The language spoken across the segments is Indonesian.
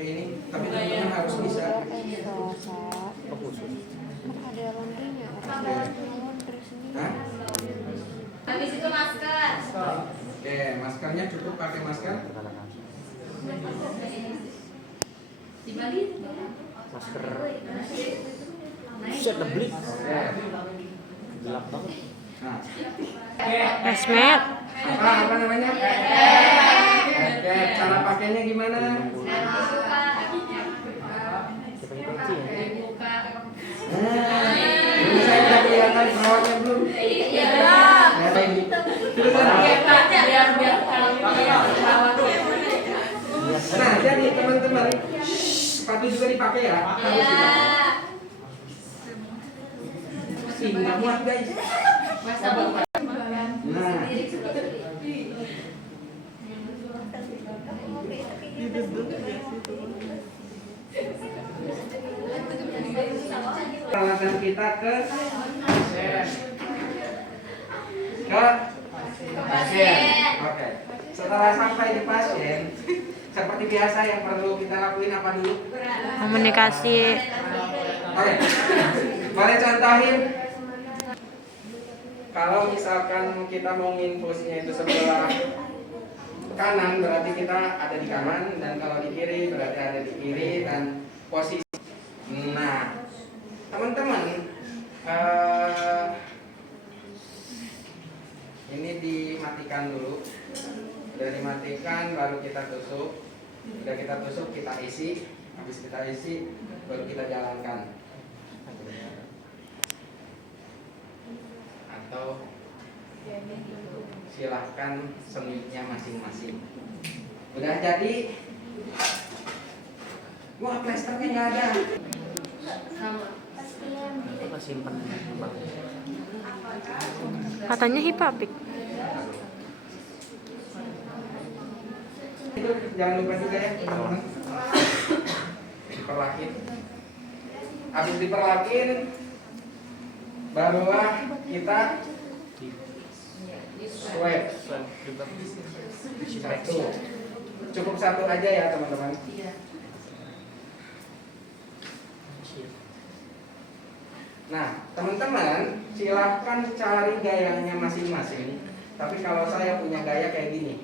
pakai ini, tapi teman-teman harus bisa. Khusus. Ada laundrynya, ada laundry sendiri. Hah? Habis itu masker. Oke, maskernya cukup pakai masker. Di Bali Masker. Set beli. Oke. Gelap banget. Nah, Esmet. apa namanya? Oke, cara pakainya gimana? Siapa yang kunci ya? buka. Ini saya udah kelihatan perawatnya belum? Iya. Nah, ini. Terus Biar nah, jadi teman-teman, sepatu juga dipakai ya. Harus ya. Ih, nggak muat guys. Masa buka. Nah, peralatan kita ke pasien. Oke. Setelah sampai di pasien, seperti biasa yang perlu kita lakuin apa dulu? Komunikasi. Oke. Boleh contohin? Kalau misalkan kita mau infusnya itu sebelah kanan, berarti kita ada di kanan, dan kalau di kiri berarti ada di kiri, dan posisi. Nah, teman-teman, ini dimatikan dulu. Udah dimatikan, baru kita tusuk. Udah kita tusuk, kita isi. Habis kita isi, baru kita jalankan. Atau silahkan semitnya masing-masing. Udah jadi. Wah, plasternya nggak ada. Apa simpen? Katanya hipapik. Itu jangan lupa juga ya, teman-teman. Diperlakin. Habis diperlakin, barulah kita swab. Satu. Cukup satu aja ya, teman-teman. Nah, teman-teman, silahkan cari gayanya masing-masing. Tapi kalau saya punya gaya kayak gini,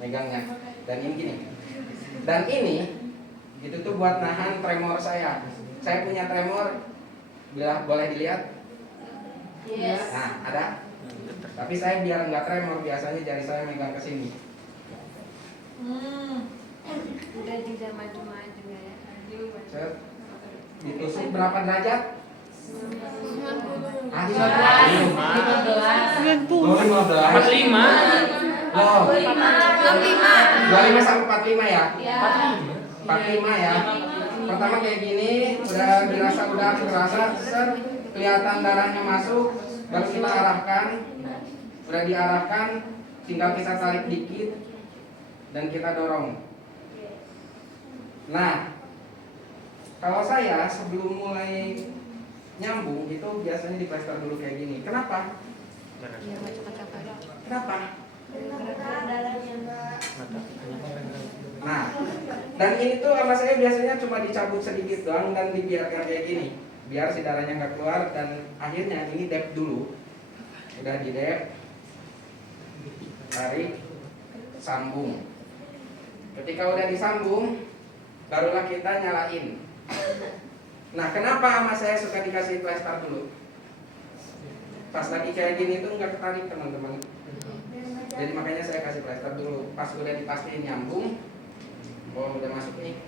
megangnya, dan ini gini, dan ini, itu tuh buat nahan tremor saya. Saya punya tremor, bila boleh dilihat. Yes. Nah, ada. Tapi saya biar nggak tremor, biasanya jari saya megang ke sini. Udah tidak maju-maju ya. Set. Ditusuk berapa derajat? 90. Ah, 15. 45. Oh, 25 sampai 45 ya? Ya. 45 ya. Pertama kayak gini, udah terasa, ser, kelihatan darahnya masuk, lalu kita arahkan, udah diarahkan, tinggal kita tarik dikit, dan kita dorong. Nah, kalau saya sebelum mulai nyambung itu biasanya diplester dulu kayak gini. Kenapa? Kenapa? Nah, dan ini tuh sama saya biasanya cuma dicabut sedikit doang dan dibiarkan kayak gini, biar si darahnya nggak keluar, dan akhirnya ini dep dulu. Udah di dep, tarik, sambung. Ketika udah disambung, barulah kita nyalain. Nah, kenapa sama saya suka dikasih plester dulu? Pas lagi kayak gini tuh nggak ketarik, teman-teman. Jadi makanya saya kasih plester dulu. Pas udah dipastiin nyambung, oh udah masuk nih.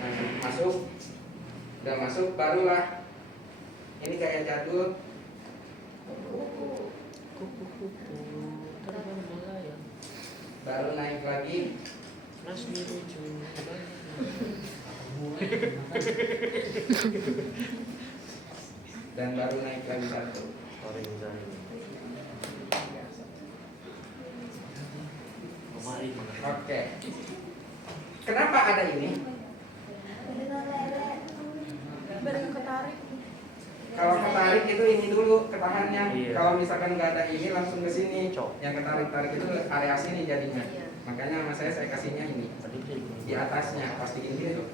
Nah, udah masuk, barulah ini kayak jadul. Baru naik lagi. Dan baru naik lagi satu. Oke. Kenapa ada ini? Kalau ketarik itu ini dulu ketahannya. Iya. Kalau misalkan nggak ada ini langsung ke sini. Cok. Yang ketarik-tarik itu area sini jadinya. Makanya sama saya kasihnya ini Tadi dia gini. di atasnya, pasti gini tuh.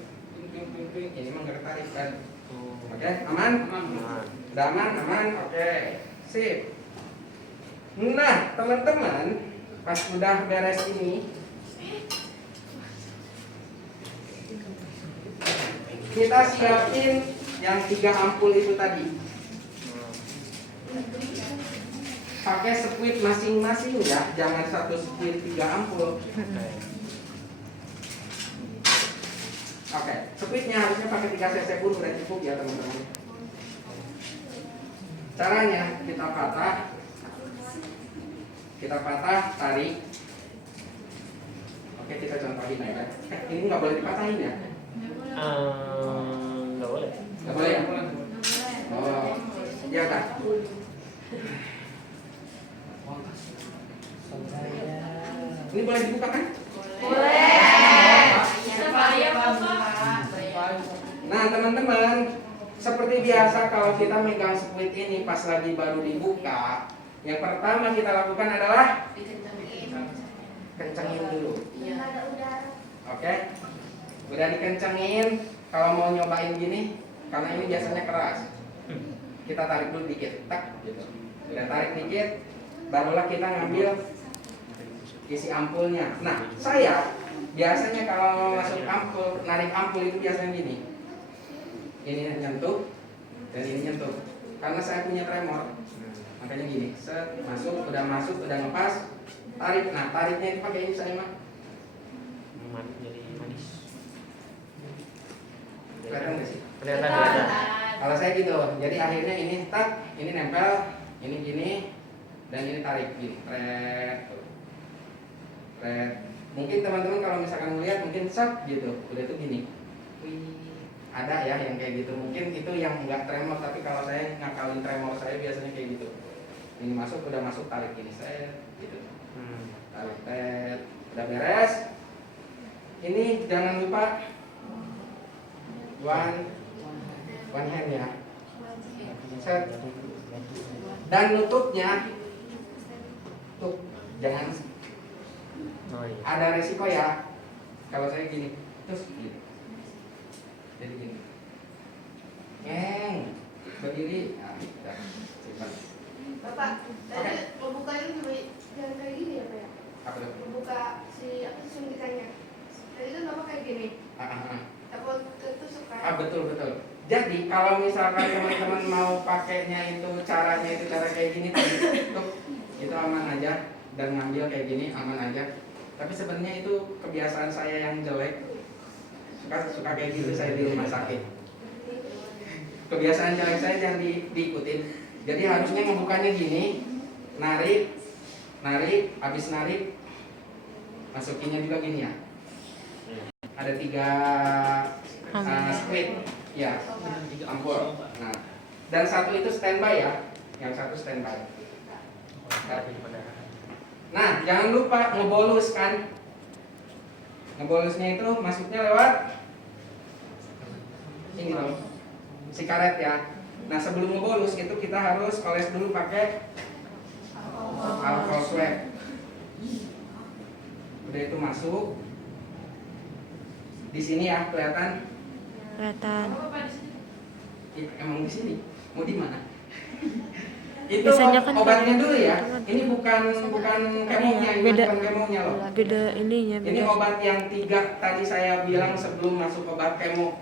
Ini mah nggak tarik kan. Oh. Oke, aman? Aman. Udah aman, aman. Oke, sip. Nah, teman-teman, pas udah beres ini, kita siapin yang 3 ampul itu tadi. Pakai squid masing-masing ya, jangan satu squid 3 ampul. Oke, squidnya harusnya pakai 3 cc pun udah cukup ya teman-teman. Caranya kita patah, tarik. Oke, kita contohin aja. Ini nggak boleh dipatahin ya? Nggak boleh. Nggak boleh ya? Oh, ya kan? Ini boleh dibuka kan? Nah teman-teman, seperti biasa kalau kita megang squid ini pas lagi baru dibuka, yang pertama kita lakukan adalah kencengin dulu. Oke? Udah dikencengin, kalau mau nyobain gini, karena ini biasanya keras, kita tarik dulu dikit, tak, gitu. Udah tarik dikit, barulah kita ngambil isi ampulnya. Nah, saya biasanya kalau masuk ampul, narik ampul itu biasanya gini. Ini nyentuh dan ini nyentuh. Karena saya punya tremor, makanya gini. Set, masuk, udah ngepas, tarik. Nah, tariknya itu pakai ini saya mah. Jadi manis. Kelihatan nggak sih? Kelihatan. Kalau saya gitu, jadi akhirnya ini tak, ini nempel, ini gini, dan ini tarik gini. Tret. Mungkin teman-teman kalau misalkan melihat mungkin sak gitu, udah tuh gini. Wih, ada ya yang kayak gitu. Mungkin itu yang nggak tremor, tapi kalau saya ngakalin tremor saya biasanya kayak gitu. Ini masuk, udah masuk, tarik gini saya gitu. Tarik, tet, udah beres. Ini jangan lupa one hand ya. Set. Dan nutupnya tuh jangan. Oh, iya. Ada resiko ya. Kalau saya gini, terus gini. Jadi gini. Berdiri. Nah, udah. Simpan. Bapak, tadi membukanya juga jangan kayak gini ya Pak ya? Apa tuh? Membuka si apa sih suntikannya? Tadi kan Bapak kayak gini. Takut ketusuk kan? Betul. Jadi kalau misalkan teman-teman mau pakainya itu cara kayak gini tuh, itu aman aja, dan ngambil kayak gini aman aja. Tapi sebenarnya itu kebiasaan saya yang jelek, suka kayak gitu saya di rumah sakit. Kebiasaan jelek saya jangan diikutin. Jadi harusnya membukanya gini, narik, habis narik, masukinnya juga gini ya. Ada 3 squid, ya, ampul. Nah, dan satu itu standby ya, yang satu standby. Nah, jangan lupa ngebolus kan. Ngebolusnya itu masuknya lewat ini loh, si karet ya. Nah, sebelum ngebolus itu kita harus oles dulu pakai alcohol swab. Udah itu masuk. Di sini ya, kelihatan? Kelihatan. Emang di sini. Mau di mana? Itu Biasanya kan obatnya kayak dulu ya. gitu. Ini bukan kemonya, ini Beda. bukan kemonya loh. Beda ininya. Ini Beda. obat yang 3 tadi saya bilang sebelum masuk obat kemo.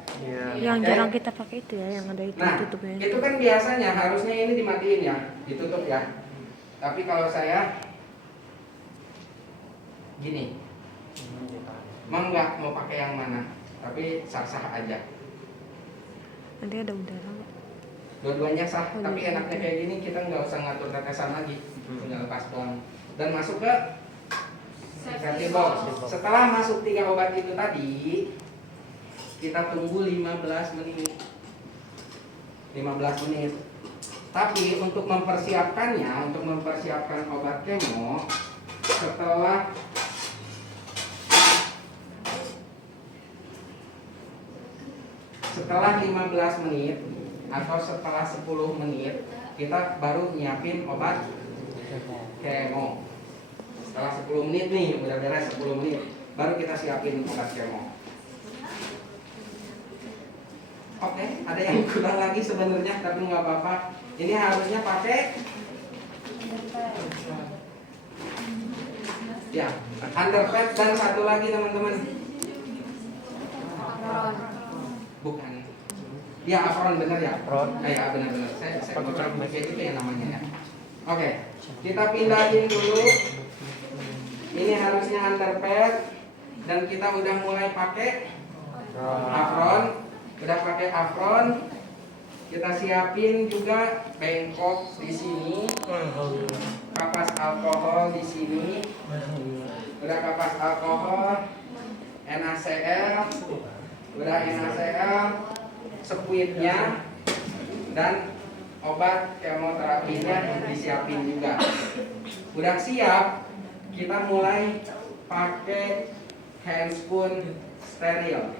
Yang Oke. jarang kita pakai itu ya, yang ada itu Nah, tutupnya. itu kan biasanya harusnya ini dimatiin ya, ditutup ya. Tapi kalau saya gini, mau nggak mau pakai yang mana? Tapi sah-sah aja. Nanti ada udara nggak? Dua-duanya sah, Oh, tapi iya. enaknya kayak gini kita nggak usah ngatur tetesan lagi, tinggal lepas doang. Dan masuk ke safety box. Setelah masuk 3 obat itu tadi, kita tunggu 15 menit. 15 menit. Tapi untuk mempersiapkannya, untuk mempersiapkan obat kemo, setelah 15 menit atau setelah 10 menit kita baru nyiapin obat kemo. Setelah 10 menit nih, udah beres 10 menit, baru kita siapin obat kemo. Oke, ada yang kurang lagi sebenarnya, tapi nggak apa-apa. Ini harusnya pakai ya underpad dan satu lagi teman-teman. Bukan. Ya apron bener ya. Apron. Ya benar-benar. Saya pakai itu ya namanya ya. Oke, kita pindahin dulu. Ini harusnya underpad dan kita udah mulai pakai apron. Udah pakai apron, kita siapin juga bengkok di sini, kapas alkohol di sini, udah kapas alkohol, NaCl, udah NaCl, squidnya, dan obat kemoterapinya disiapin juga. Udah siap, kita mulai pakai handspoon steril.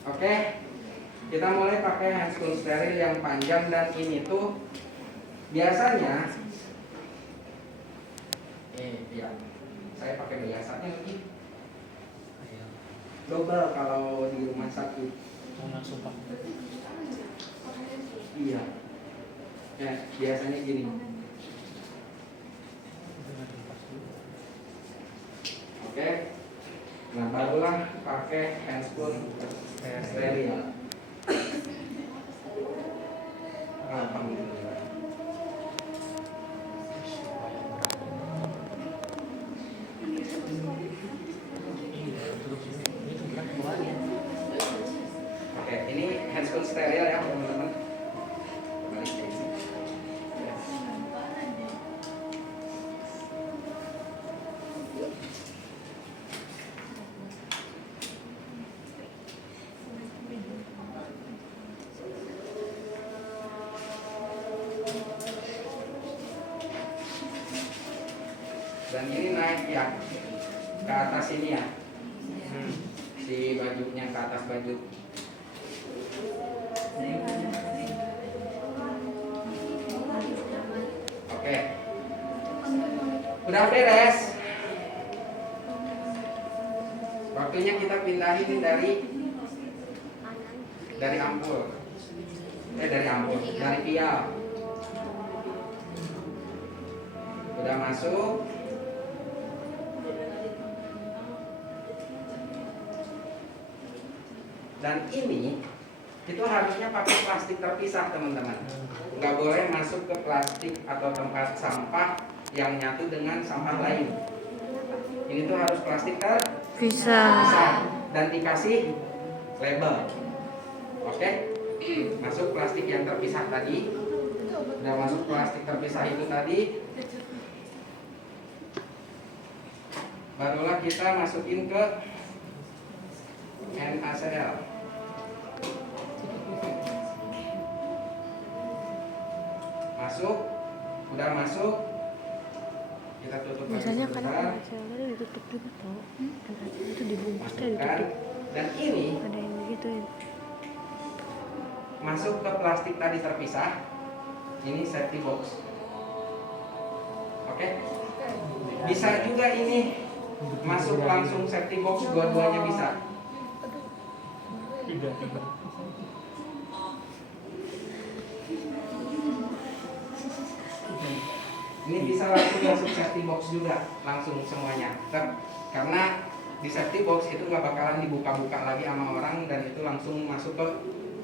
Oke, kita mulai pakai handspoon steril yang panjang dan ini tuh biasanya, ya, saya pakai biasanya lagi double kalau di rumah sakit. Iya, ya biasanya gini. Oke, nah barulah pakai handspoon steril. Alhamdulillah. Oke, ini handspoon steril ya teman-teman. Balik ke sini. Dan ini naik ya ke atas ini ya, si bajunya ke atas baju. Oke, udah beres. Waktunya kita pindahin dari ampul, dari vial. Udah masuk. Dan ini itu harusnya pakai plastik terpisah teman-teman. Nggak boleh masuk ke plastik atau tempat sampah yang nyatu dengan sampah lain. Ini tuh harus plastik terpisah dan dikasih label. Oke? Masuk plastik yang terpisah tadi. Udah masuk plastik terpisah itu tadi. Barulah kita masukin ke NaCl. Masuk, udah masuk, kita tutup lagi biasanya sebentar. kadang NaCl ditutup juga tau, NaCl itu dibungkus dan Masukkan, ditutup. dan ini Ada yang begitu ya. masuk ke plastik tadi terpisah. Ini safety box. Oke? Bisa juga ini masuk langsung safety box, dua-duanya bisa. Ini bisa langsung masuk safety box juga, langsung semuanya. Karena di safety box itu nggak bakalan dibuka-buka lagi sama orang dan itu langsung masuk ke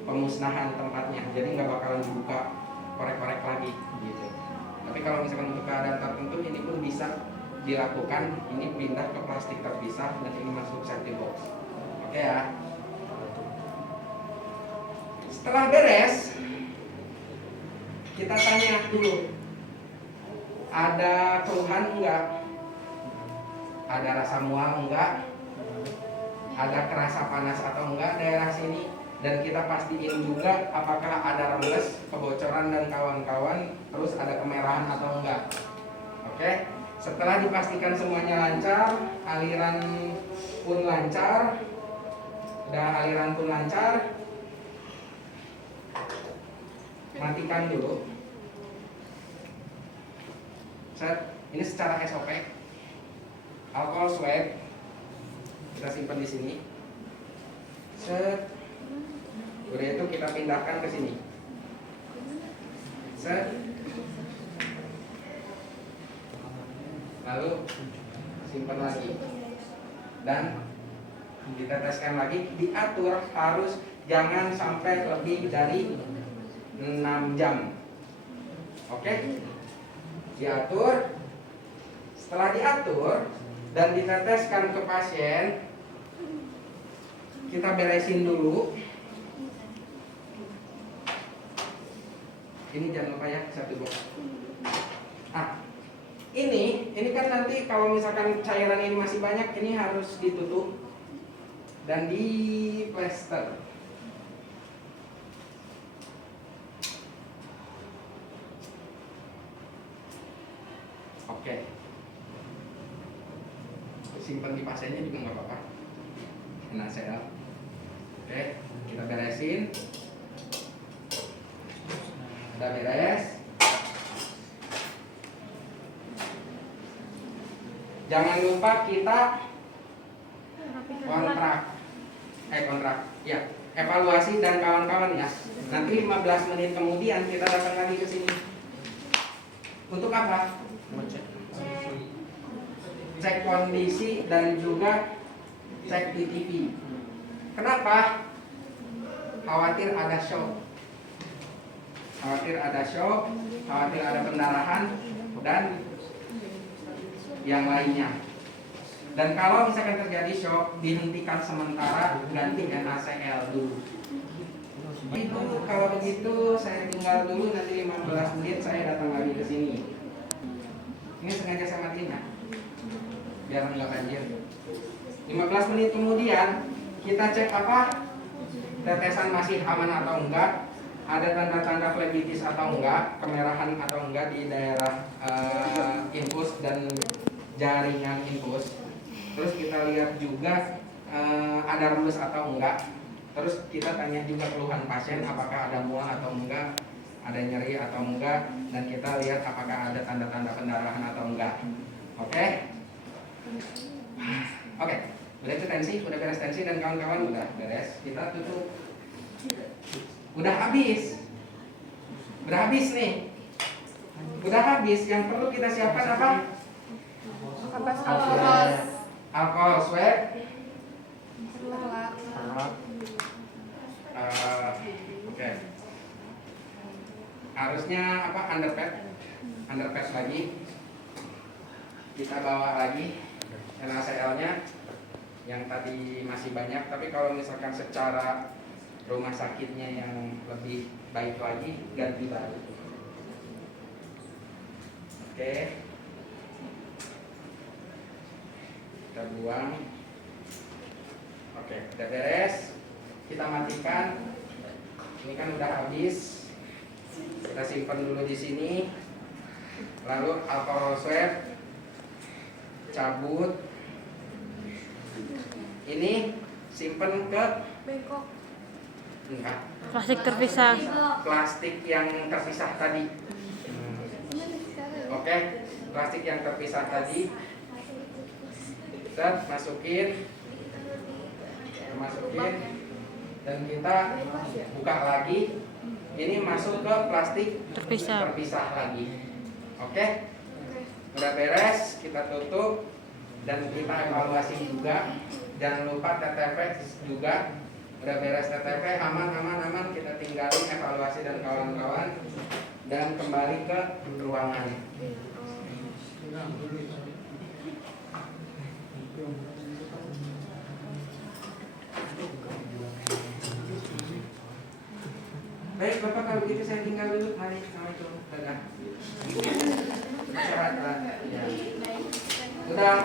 pemusnahan tempatnya. Jadi nggak bakalan dibuka korek-korek lagi gitu. Tapi kalau misalkan untuk keadaan tertentu ini pun bisa dilakukan. Ini pindah ke plastik terpisah dan ini masuk safety box. Oke ya. Setelah beres, kita tanya dulu, ada keluhan enggak? Ada rasa mual enggak? Ada kerasa panas atau enggak daerah sini? Dan kita pastiin juga apakah ada rembes, kebocoran dan kawan-kawan, terus ada kemerahan atau enggak. Oke? Setelah dipastikan semuanya lancar, aliran pun lancar, udah aliran pun lancar, matikan dulu. Set. Ini secara SOP. Alkohol swab kita simpan di sini. Set. Udah itu kita pindahkan ke sini. Set. Lalu simpan lagi. Dan diteteskan lagi, diatur harus jangan sampai lebih dari 6 jam. Oke? Diatur. Setelah diatur dan diteteskan ke pasien, kita beresin dulu. Ini jangan lupa ya, satu box. Ini kan nanti kalau misalkan cairan ini masih banyak, ini harus ditutup dan di plester. Oke. Simpan di pasiennya juga nggak apa-apa. NaCl. Oke, kita beresin. Udah beres. Jangan lupa kita kontrak. Ya, evaluasi dan kawan-kawan ya. Nanti 15 menit kemudian kita datang lagi ke sini. Untuk apa? Cek kondisi dan juga cek di TV. Kenapa? Khawatir ada shock. Khawatir ada pendarahan dan yang lainnya. Dan kalau misalkan terjadi shock, dihentikan sementara, ganti NaCl dulu. Itu kalau begitu saya tinggal dulu, nanti 15 menit saya datang lagi ke sini. Ini sengaja saya matiin ya, biar nggak banjir. 15 menit kemudian kita cek apa? Tetesan masih aman atau enggak, ada tanda-tanda flebitis atau enggak, kemerahan atau enggak di daerah infus dan jaringan infus. Terus kita lihat juga ada rembes atau enggak. Terus kita tanya juga keluhan pasien, apakah ada mual atau enggak, ada nyeri atau enggak, dan kita lihat apakah ada tanda-tanda pendarahan atau enggak. Oke? Oke. Udah itu tensi, udah beres tensi dan kawan-kawan udah beres. Kita tutup. Udah habis nih. Udah habis. Yang perlu kita siapkan apa? Alkohol swab. Oke. Harusnya apa? Underpad lagi. Kita bawa lagi NaCl-nya yang tadi masih banyak. Tapi kalau misalkan secara rumah sakitnya yang lebih baik lagi, ganti baru. Oke. Kita buang. Oke, udah beres. Kita matikan. Ini kan udah habis. Kita simpan dulu di sini. Lalu alkohol swab cabut. Ini simpan ke bengkok. enggak. Plastik terpisah. Plastik yang terpisah tadi. Oke, plastik yang terpisah tadi. Set, masukin dan kita buka lagi. Ini masuk ke plastik terpisah lagi. Oke? Udah beres, kita tutup dan kita evaluasi juga. Jangan lupa TTP juga. Udah beres TTP, aman, kita tinggalin evaluasi dan kawan-kawan dan kembali ke ruangan. Baik Bapak, kalau begitu saya tinggal dulu. Mari, assalamualaikum. Dadah. Sehat, ya. Udah.